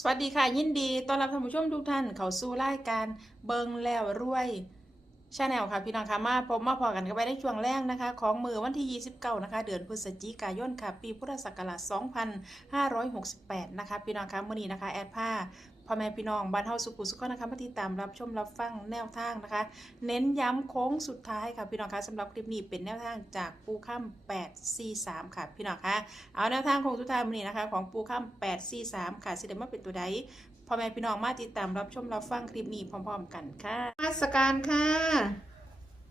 สวัสดีค่ะ ยินดีต้อนรับท่านผู้ชมทุกท่าน เข้าสู่รายการเบิงแล้วรวย ชาแนลค่ะพี่น้องค่ะมาพบมาพอกันกันไปในช่วงแรกนะคะ ของมือวันที่ 29 นะคะ เดือนพฤศจิกายนค่ะ ปีพุทธศักราช 2568 นะคะ พี่น้องค่ะมื้อนี้นะคะ แอดผ้าพ่อแม่พี่น้องบ้านเฮาสุขุสุขนะคะมาติดตามรับชมรับฟังแนวทางนะคะ เน้นย้ำโค้งสุดท้ายค่ะพี่น้องคะสำหรับคลิปนี้เป็นแนวทางจากปูข้าม843 ค่ะพี่น้องคะเอาแนวทางโค้งสุดท้ายมื้อนี้นะคะ ของปูข้าม843 ค่ะสิเดมาเป็นตัวใด พ่อแม่พี่น้องมาติดตามรับชมรับฟังคลิปนี้พร้อม ๆ กันค่ะมาสการค่ะ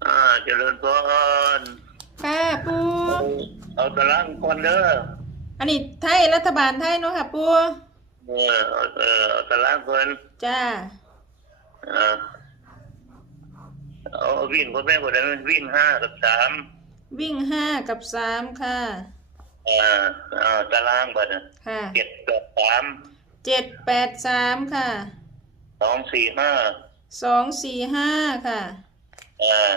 อ่าเจริญพรค่ะปูเอาตารางก่อนเด้ออันนี้ไทยรัฐบาลไทยเนาะค่ะปูเออเอาเออเอาตารางก่อนจ้าอ่าเอาวิ่งคนแม่คนนั้นวิ่งห้ากับสามวิ่งห้ากับสามค่ะอ่าอ่าตารางบัดน่ะค่ะเจ็ดกับสาม เจ็ดแปดสามค่ะสองสี่ห้าสองสี่ห้าค่ะอ่า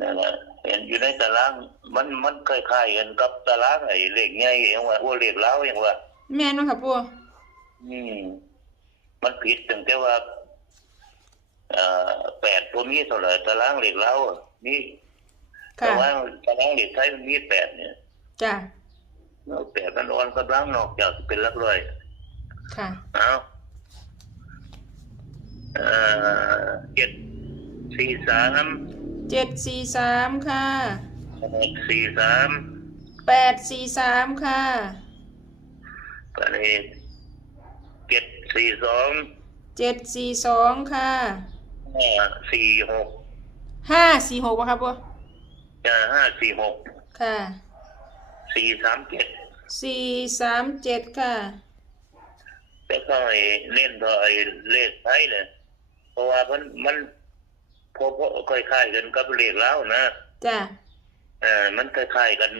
นั่นแหละเห็นอยู่ในตารางมันมันคล้ายๆกันกับตารางไอ้เลขใหญ่อย่างว่าโอ้เลขเล้าอย่างว่าแม่นเนาะค่ะปูอืมมันผิดตั้งแต่ว่าเอ่อแปดตัวมีเท่าไหร่ตารางเหล็กแล้วนี่แต่ค่ะว่าตารางเหล็กไทยมันมีแปดเนี่ยจ้า แล้วแปดมันอ่อนกำลังนอกจากเป็นหลักร้อย ค่ะ เอาเอ่อเจ็ดสี่สามเจ็ดสี่สามค่ะหกสี่สามแปดสี่สามค่ะก็เลยเจ็ดสี่สองเจ็ดสี่สองค่ะห้าสี่หกห้าสี่หกวะครับปูจะห้าสี่หกค่ะสี่สามเจ็ด สี่สามเจ็ดค่ะแต่ก็ไอ้เล่นต่อไอ้เลขไทยเนี่ยเพราะว่ามันมันพอพอคล้ายๆกันกับเลขแล้วนะจ้าเออมันคล้ายๆกัน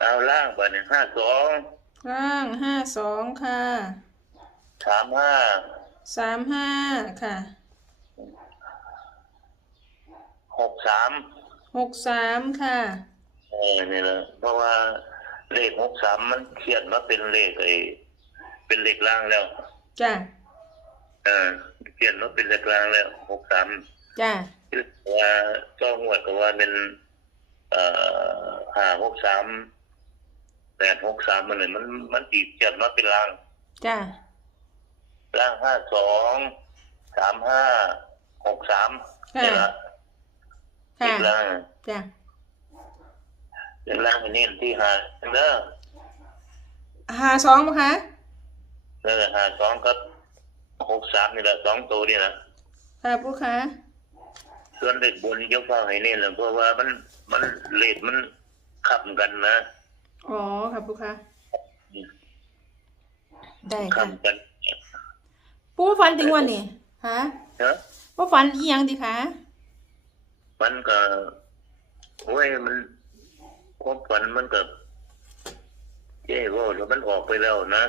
เอาล่างไปเนี่ยห้าสองร่างห้าสองค่ะสามห้าสามห้าค่ะหกสามหกสามค่ะ เออนี่แหละเพราะว่า เลขหกสามมันเขียนมาเป็นเลขไอ้เป็นเลขล่างแล้ว จ้าเออเขียนมาเป็นเลขล่างแล้วหกสามจ้าคือว่าจ้องวดก็ว่าเป็นเอ่อห้าหกสามแปดหกสามมันเลยมันมันตีเขียนมาเป็นล่าง จ้าล่างห้าสองสามห้าหกสามค่ะนี่ละค่ะอีกล่าง จ้า เป็นล่างอันนี้ที่หาเด้อหาสองปะคะเด้อหาสองกับหกสามนี่แหละสองตัวนี่แหละค่ะปูคะส่วนเด็กบนยกฟ้าให้นี่แหละเพราะว่ามันมันเลขมันขับกันนะอ๋อค่ะปูคะได้ค่ะขับกันปูฟันถึงวันนี้ฮะเนาะปูฟันอีหยังดีคะมันก็โอ้ยมัน ความฝันมันก็เย้ว่าแล้วมันออกไปแล้วนะ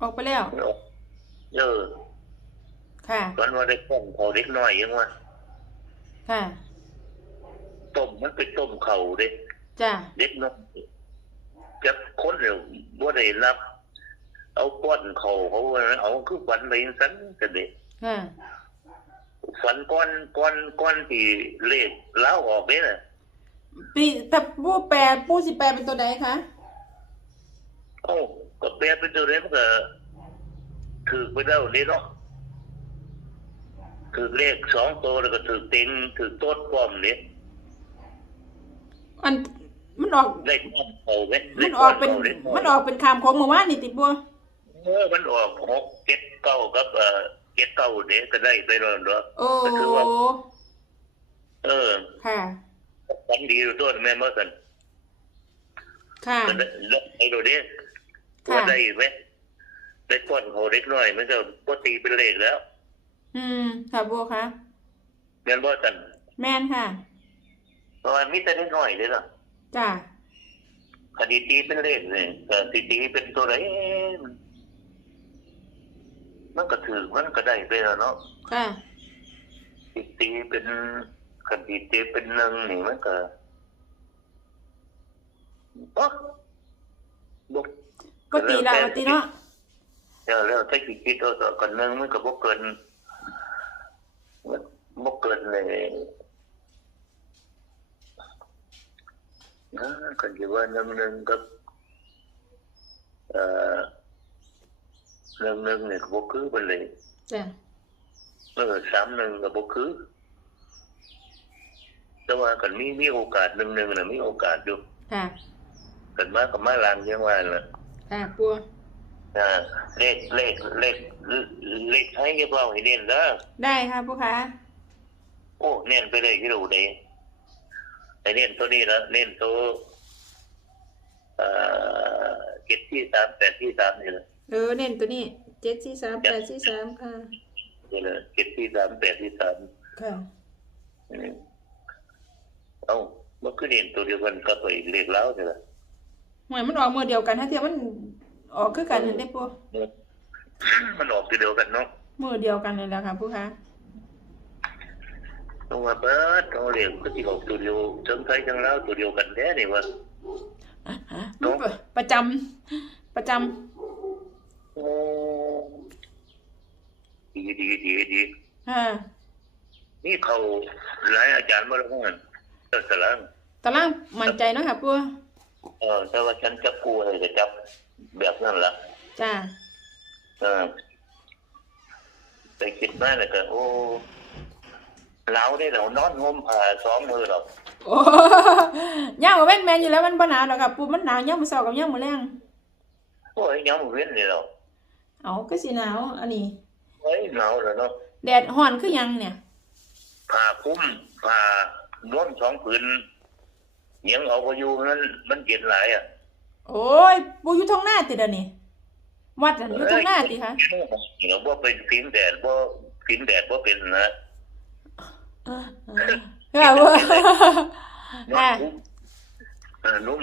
ออกไปแล้วมันออกเออค่ะฝันว่าได้ต้มเขาเล็กน้อยยังว่าค่ะต้มมันไปต้มเข่าเด้จ้าเด็กน้อยจะคนเดียวบ่ได้รับ เอาก้อนเข่าเขาว่าเอาคือฝันไปจังซั่นกันเด้ค่ะฝันก้อนก้อนก้อนที่เลขเล้าวออกเด้น่ะ ปีแต่ปูแปดปูสิแปดเป็นตัวใดคะเอ้าก็แปลเป็นตัวเลขมันก็ถือไปแล้วนี่เนาะถือเลขสองตัวแล้วก็ถือเต็งถือโต้นป้อมนี่มันมันออกเลขป้อมเขาไหมเลมันขออกเป็นป้มขาลขมันออกเป็นคำของเมื่อวานนี่ติบัวเออมันออกหกเจ็ดเก้ากับเอ่อเจ็ดเก้าเนี่ยก็ได้ไปแล้วเนาะโอ้ก็ถือว่าเออค่ะ ฝันดีอยู่ตัวแม่เมื่อกันค่ะมันได้ไอ้ตัวนี้ค่ะว่าได้ไหมได้ก้อนเขาเล็กน้อยมันก็ก็ตีเป็นเลขแล้ว อืมค่ะบัวคะเงินบ่กันแม่นค่ะเพราะว่ามีแต่เล็กน้อยเลยล่ะจ้าคดีตีเป็นเลขเนี่ยแต่ตีตีเป็นตัวไหนมันมันก็ถือมันก็ได้ไปแล้วเนาะค่ะตีตีเป็น คดีตีเป็นหนึ่งนี่มันก็อ๊ะบกก็ตีแล้วตีเนาะแล้วแล้วถ้าคิดคิดเอาต่อกันหนึงมันก็บ่เกินมันบ่เกินเลยนะกันที่ว่าน้ำหนึ่งกับเอ่อน้ำหนึ่งเนี่ยก็บ่คือเป็นเลยจ้ะเออสามหนึ่งก็บ่คือ แต่ว่ากันมีมีโอกาสหนึ่งหนึ่งน่ะมีโอกาสอยู่ค่ะกันมากับมาลางยังว่าน่ะค่ะปูอ่าเลขเลขเลขเลขให้เรียบร้อยให้เน้นเด้อได้ค่ะปูคะโอ้เน้นไปเลยที่รู้ได้ไอ้เน้นตัวนี้ละเน้นตัวเอ่อเจ็ดที่สามแปดที่สามนี่ละเออเน้นตัวนี้เจ็ดสี่สามแปดสี่สามค่ะนี่ละเจ็ดที่สามแปดที่สามค่ะอืม เอ้ามันคือเน้นตัวเดียวกันกับตัวอีกเลขแล้วนี่ละหมายมันออกมือเดียวกันถ้าเทียบมันออกคือกันเห็นได้ปูมันออกตัวเดียวกันเนาะมือเดียวกันเลยแหล้วค่ะปูคะต้องมาเบิดต้องเรียกก็ที่ออกตัวเดียวจังไทยจังแล้วตัวเดียวกันแน่นี่วะเนอะประจำประจโอ้ดีดีดีดีำค่ะนี่เขาหลายอาจารย์มาแล้วกัน เจ้าสลังตารางมั่นใจเนาะค่ะปูเออแต่ว่าฉันจับกูให้ก็จับแบบนั้นละจ้าเออไปคิดมาแล้วก็โอ้หนาวได้เรานอนห่มผ้าสองมือหรอกโอ้ย่างกับแว่นแมนอยู่แล้วมันบ่หนาวหรอกค่ะปูมันหนาวย่างมือสองกับย่างมือแรงโอ้ยยังบ่เว้นนี่หรอกเอาก็สิหนาวอันนี้เฮ้ยหนาวแล้วเนาะแดดห่อนคือหยังเนี่ยผ้าคลุ้มผ้า ม้วนสองผืนยังเอาไปอยู่นั้นมันเย็นหลายอะ โอ้ยปูอยู่ท้องหน้าติเดยวนี่วัดอันอยู่ท้องหน้าติคะเดี๋ยวว่าเป็นฟิล์มแดดว่าฟิล์มแดดว่าเป็นนะเออเออค่ะปูนุ่ค่ะมคุ้มอ่านุ่ม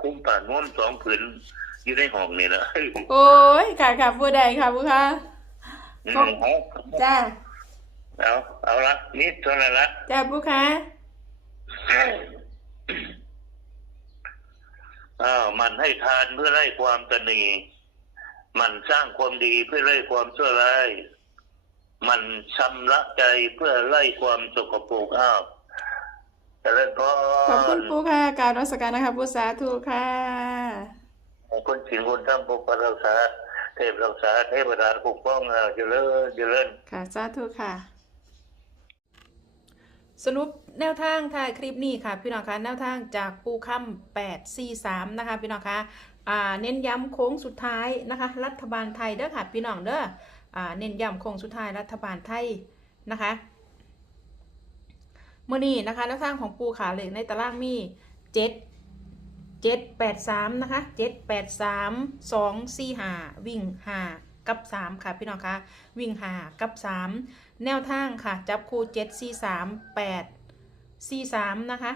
คุ้มผ่านม้วนสองผืนอยู่ในห้องนี่นะโอ้ยค่ะค่ะปูใดค่ะปูค่ะอืมก็เอาจ้าเอาเอาละนี่เท่านั้นละจ้าปูค่ะ อ้าวมันให้ทานเพื่อไล่ความตนีมันสร้างความดีเพื่อไล่ความชั่วร้ายมันชำระใจเพื่อไล่ความสกปรกอ้าวเจริญพรขอบคุณปูค่ะกรารรัศการนะคะปูสาธุค่ะคนศีลคนธรรมปกปักรักษาเทพรักษาเทพดาปกป้องอ่าเจริญเจริญค่ะสาธุค่ะ สรุป แนวทางถ่ายคลิปนี้ค่ะพี่น้องคะแนวทางจากปูค่ำ8 4 3นะคะพี่น้องคะเน้นย้ำโค้งสุดท้ายนะคะ รัฐบาลไทยเด้อค่ะพี่น้องเด้อเน้นย้ำโค้งสุดท้ายรัฐบาลไทยนะคะเมื่อนี้นะคะแนวทางของปูขาเหล็กในตารางมีเจ็ดเจ็ดแปดสามนะคะเจ็ดแปดสามสองสี่หาวิ่งหากับสามค่ะ พี่น้องคะวิ่งหากับสามแนวทางค่ะ จับคู่เจ็ดสี่ สี่สามนะคะ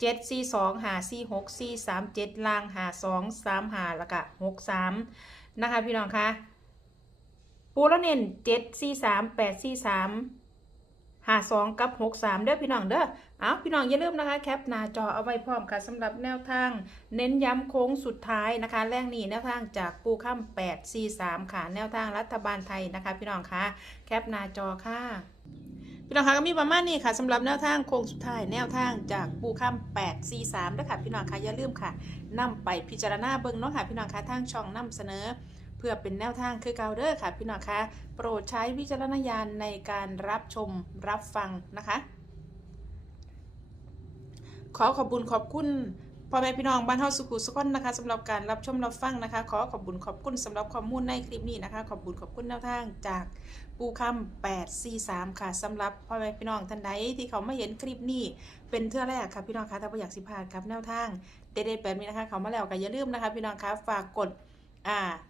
เจ็ดสี่สองหาสี่หกสี่สามเจ็ดล่างหาสองสามหาแล้วก็หกสามนะคะพี่น้องคะปูแล้วเน้นเจ็ดสี่สามแปดสี่สามหาสองกับหกสามเด้อพี่น้องเด้อเอาพี่น้องอย่าลืมนะคะแคปหน้าจอเอาไว้พร้อมค่ะสำหรับแนวทาง เน้นย้ำโค้งสุดท้ายนะคะ แรงนี้แนวทางจากปูข้ามแปดสี่สามค่ะแนวทางรัฐบาลไทยนะคะ พี่น้องคะแคปหน้าจอค่ะ พี่น้องคะก็มีประมาณนี้ค่ะสำหรับแนวทางโค้งสุดท้ายแนวทางจากปูข้ามแปดสี่สามด้วยค่ะพี่น้องคะอย่าลืมค่ะนำไปพิจารณาเบิ่งเนาะค่ะพี่น้องคะทางช่องนำเสนอ เพื่อเป็นแนวทางคือเกาเดอร์ค่ะพี่น้องคะโปรดใช้วิจารณญาณในการรับชมรับฟังนะคะ ขอขอบคุญขอบคุณพ่อแม่พี่น้องบ้านเฮาสุขุสุขนนะคะสำหรับการรับชมรับฟังนะคะ ขอขอบคุญขอบคุณสำหรับข้อมูลในคลิปนี้นะคะ ขอบคุญขอบคุณแนวทางจาก ปูคำ843 ค่ะสำหรับพ่อแม่พี่น้องท่านใดที่เขามาเห็นคลิปนี้เป็นเทื่อแรกค่ะพี่น้องคะถ้าบ่อยากสิพลาดกับแนวทางเด็ดๆแบบนี้นะคะ เขามาแล้วก็อย่าลืมนะคะ พี่น้องคะฝากกด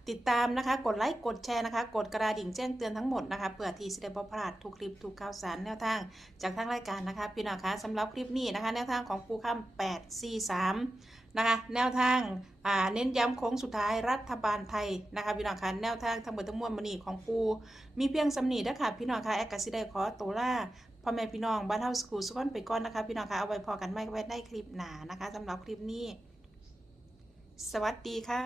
ติดตามนะคะ กดไลค์กดแชร์นะคะ กดกระดิ่งแจ้งเตือนทั้งหมดนะคะเพื่อที่จะได้บ่พลาดทุกคลิปทุกข่าวสารแนวทาง จากทางรายการนะคะ พี่น้องคะสำหรับคลิปนี้นะคะ แนวทางของปูข้าม8 4 3นะคะ แนวทางเน้นย้ำโค้งสุดท้ายรัฐบาลไทยนะคะ พี่น้องคะแนวทางทั้งหมดทั้งมวลมณีของปูมีเพียงสำนีเด้อค่ะพี่น้องคะแอคกสิได้ขอตัวล่าพ่อแม่พี่น้องบ้านเฮาสกูลสกอนไปก่อนนะคะ พี่น้องคะเอาไว้พอกันไม่ไว้ได้คลิปหนานะคะสำหรับคลิปนี้ สวัสดีค่ะ